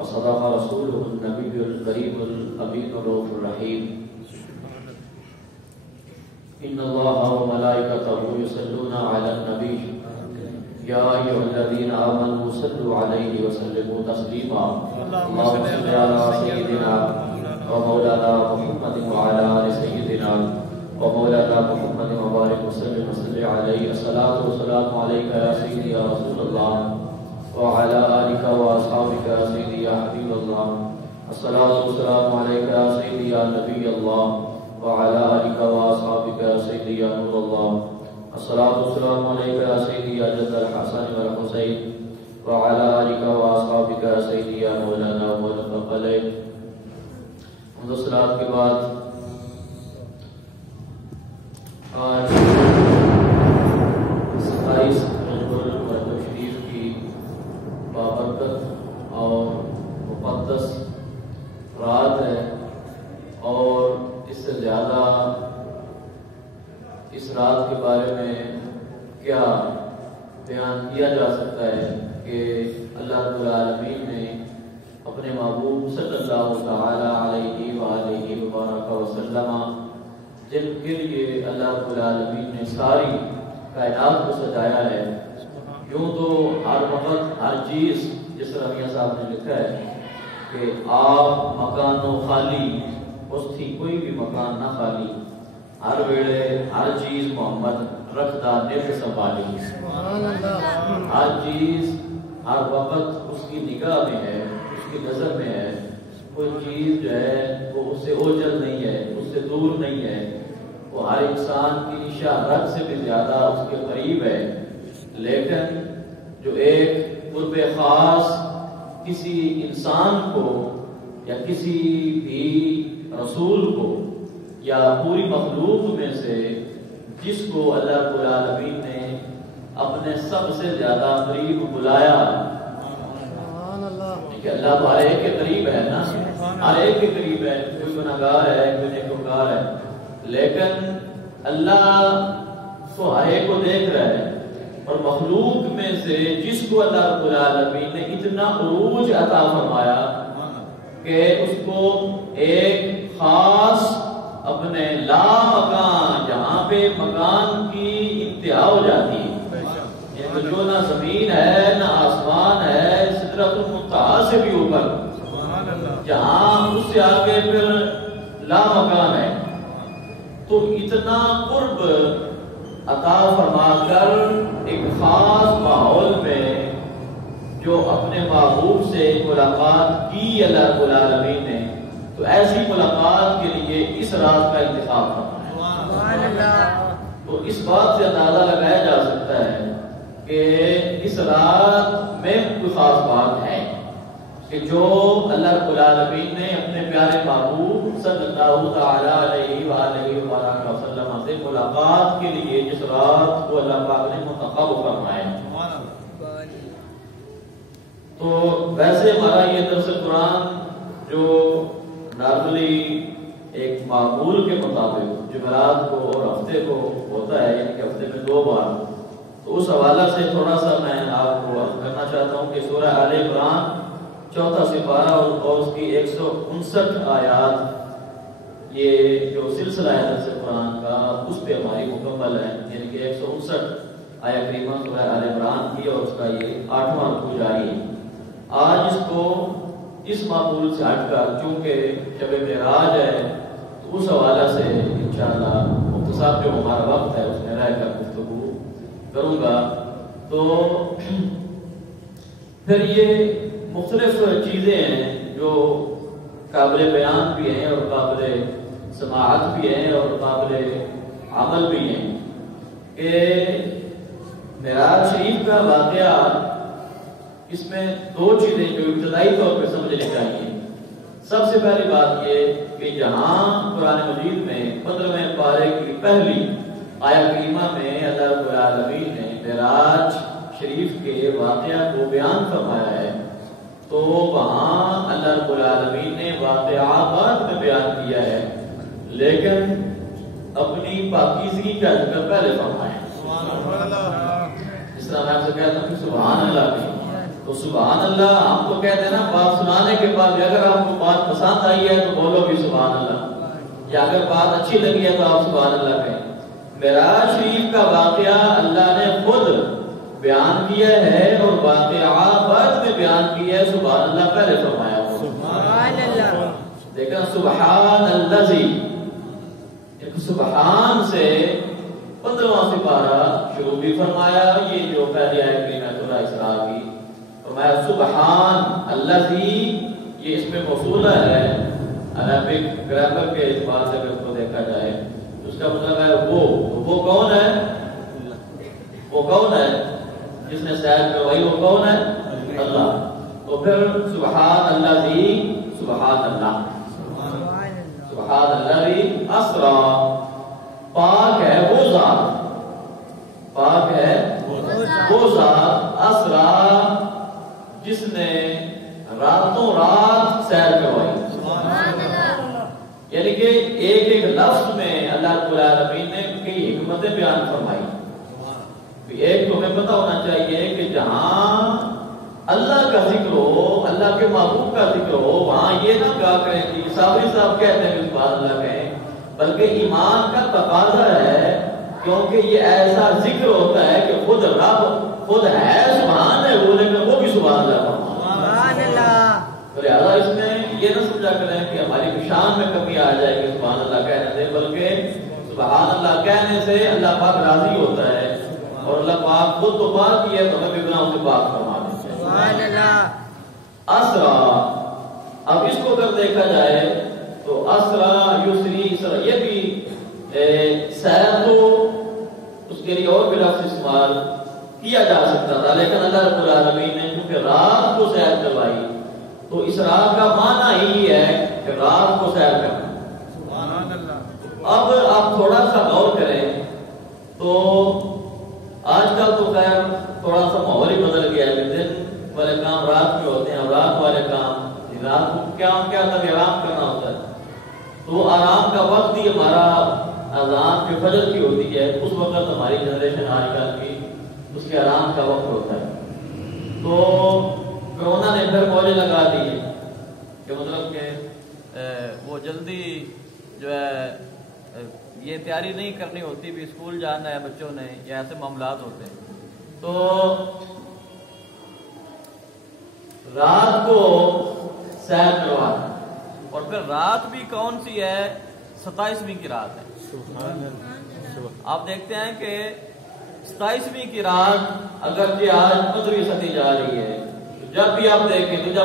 وصدق رسوله النبي الكريم الأمين الرؤوف الرحيم إن الله وملائكته يصلون على النبي يا أيها الذين آمنوا صلوا عليه وسلموا تسليما اللهم صل على سيدنا ومولانا محمد وعلى آل سيدنا ومولانا محمد وبارك وسلم وصل عليه الصلاة والسلام عليك يا سيدي يا رسول الله وعلى آلك وأصحابك يا سيدي يا حبيب الله الصلاة والسلام عليك يا سيدي يا نبي الله وعلى آلك وأصحابك يا سيدي يا نور الله الصلاة والسلام عليك يا سيدي يا جد الحسن والحسين وعلى آلك وأصحابك يا سيدي يا مولانا ومولانا الثقلين منذ الصلاة کے بعد آج 27 رجب شریف کی بابرکت اور مقدس رات ہے اور اس سے زیادہ اس رات کے بارے میں کیا بیان کیا جا سکتا ہے کہ اللہ رب العالمین نے اپنے محبوب صلی اللہ تعالی علیہ وآلہ وبارک وسلم جن کے لیے اللہ رب العالمین نے ساری کائنات کو سجایا ہے. یوں تو ہر وقت ہر چیز جس طرح میاں صاحب نے لکھا ہے کہ آپ مکان و خالی اس تھی کوئی بھی مکان نہ خالی ہر ویڑے ہر چیز محمد رکھدا نف سنبھالی. ہر چیز ہر وقت اس کی نگاہ میں ہے اس کی نظر میں ہے. کوئی چیز جو ہے وہ اس سے اوجل نہیں ہے اس سے دور نہیں ہے. وہ ہر انسان کی شاہ رگ سے بھی زیادہ اس کے قریب ہے. لیکن جو ایک قرب خاص کسی انسان کو یا کسی بھی رسول کو یا پوری مخلوق میں سے جس کو اللہ رب العالمین نے اپنے سب سے زیادہ قریب بلایا. کہ اللہ تو ہر ایک کے قریب ہے نا, ہر ایک کے قریب ہے. کوئی گناہگار ہے کوئی نیکوکار ہے لیکن اللہ تو ہر ایک کو دیکھ رہا ہے. اور مخلوق میں سے جس کو اللہ رب العالمین نے اتنا عروج عطا فرمایا کہ اس کو ایک خاص اپنے لا مکان جہاں پہ مکان کی انتہا ہو جاتی ہے, یعنی جو نہ زمین ہے نہ آسمان ہے, سدرۃ المنتہا سے بھی اوپر جہاں اس سے آگے پھر لا مکان ہے. تو اتنا قرب عطا فرما کر ایک خاص ماحول میں جو اپنے محبوب سے ملاقات کی اللہ رب العالمین نے, تو ایسی ملاقات کے لیے اس رات کا انتخاب فرمایا. تو اس بات سے اندازہ لگایا جا سکتا ہے کہ اس رات میں کوئی خاص بات ہے کہ جو اللہ رب العالمین نے اپنے پیارے محبوب صلی اللہ تعالی علیہ وآلہ وسلم سے ملاقات کے لیے جس رات کو اللہ پاک نے منتخب فرمایا. تو ویسے ہمارا یہ درس قرآن جو نارملی ایک معمول کے مطابق جمعرات کو اور ہفتے کو ہوتا ہے, یعنی کہ ہفتے میں 2 بار, تو اس حوالہ سے تھوڑا سا میں آپ کو عرض کرنا چاہتا ہوں کہ سورہ آل عمران 4 سپارہ اور اس کی 159 آیات یہ جو سلسلہ ہے درس قرآن کا اس پہ ہماری مکمل ہے. یعنی کہ 159 آیہ کریمہ سورہ آل عمران کی اور اس کا یہ 8واں رکوع جاری ہے. آج اس کو اس معمول سے ہٹ کر چونکہ شب معراج ہے تو اس حوالہ سے انشاءاللہ مختصر جو ہمارا وقت ہے اس میں رہ کر گفتگو کروں گا. تو پھر یہ مختلف چیزیں ہیں جو قابل بیان بھی ہیں اور قابل سماعت بھی ہیں اور قابل عمل بھی ہیں کہ معراج شریف کا واقعہ اس میں 2 چیزیں جو ابتدائی طور پہ سمجھنی چاہیے. سب سے پہلی بات یہ کہ جہاں قرآن مجید میں 15ویں پارے کی پہلی آیہ کریمہ میں اللہ رب العالمین نے معراج شریف کے واقعہ کو بیان فرمایا ہے, تو وہاں اللہ رب العالمین نے واقعہ بعد میں بیان کیا ہے لیکن اپنی پاکیزگی کا ذکر پہلے فرمایا. جس طرح میں آپ سے کہتا ہوں کہ سبحان اللہ بھی, تو سبحان اللہ ہم تو کہتے ہیں نا بات سنانے کے بعد اگر آپ کو بات پسند آئی ہے تو بولو بھی سبحان اللہ، یا اگر بات اچھی لگی ہے تو آپ سبحان اللہ کہیں۔ معراج شریف کا واقعہ اللہ نے خود بیان کیا ہے اور واقعہ بعد میں بیان کیا ہے، سبحان اللہ پہلے فرمایا۔ سبحان اللہ، دیکھنا سبحان الذی، ایک سبحان سے 15واں سپارہ شروع بھی فرمایا، یہ جو پہلی آیت کی میں سورہ اسراء کی فرمایا سبحان الذی، یہ اس میں موصولہ ہے عربک گرامر کے اعتبار سے اگر اس کو دیکھا جائے تو اس کا مطلب ہے وہ کون ہے؟ وہ کون ہے جس نے سیر کروائی؟ وہ کون ہے؟ اللہ۔ تو پھر سبحان الذی، سبحان اللہ، سبحان الذی اسرا، پاک ہے وہ ذات، پاک ہے وہ ذات اسرا جس نے راتوں رات سیر کروائی۔ یعنی کہ ایک ایک لفظ میں اللہ رب العالمین نے کئی حکمتیں بیان فرمائی۔ ایک تو ہمیں پتہ ہونا چاہیے کہ جہاں اللہ کا ذکر ہو، اللہ کے محبوب کا ذکر ہو، وہاں یہ نہ کہا کریں کہ صابری صاحب کہتے ہیں کہ سبحان اللہ کہیں، بلکہ ایمان کا تقاضا ہے، کیونکہ یہ ایسا ذکر ہوتا ہے کہ خود رب خود ہے، سبحان ہے وہ، لیکن وہ بھی سبحان اللہ سبحان اللہ۔ تو لہٰذا اس میں یہ نہ سمجھا کریں کہ ہماری شان میں کمی آ جائے کہ سبحان اللہ کہنے سے، بلکہ سبحان اللہ کہنے سے اللہ پاک راضی ہوتا ہے، اور اللہ پاک خود تو پاک ہی ہے تو ہمیں بھی گناہوں سے پاک فرما دیں۔ سبحان اللہ۔ اسرا، اب اس کو اگر دیکھا جائے تو اسرا یسری، اسرا یہ بھی سیر تو اس کے لیے اور بھی لفظ استعمال کیا جا سکتا تھا، لیکن اللہ رب العالمین نے چونکہ رات کو سیر کروائی تو اسرا کا معنی ہی ہے کہ رات کو سیر کرنا۔ سبحان اللہ۔ اب آپ تھوڑا سا غور کریں تو آج کل تو خیر تھوڑا سا ماحول ہی بدل گیا ہے، دن والے کام رات میں ہوتے ہیں، رات والے کام رات کو کیا تک آرام کرنا ہوتا ہے، تو آرام کا وقت ہی ہمارا اذان کے فجر کی ہوتی ہے، اس وقت ہماری جنریشن آج کل کی اس کے آرام کا وقت ہوتا ہے۔ تو کرونا نے پھر موجے لگا دیے کہ مطلب کہ وہ جلدی جو ہے یہ تیاری نہیں کرنی ہوتی بھی، اسکول جانا ہے بچوں نے، یا ایسے معاملات ہوتے ہیں، تو رات کو سیر کروانا، اور پھر رات بھی کون سی ہے؟ 27ویں کی رات ہے۔ آپ دیکھتے ہیں کہ 27ویں کی رات اگرچہ آج 15ویں صدی جا رہی ہے، جب بھی آپ دیکھیں تو جب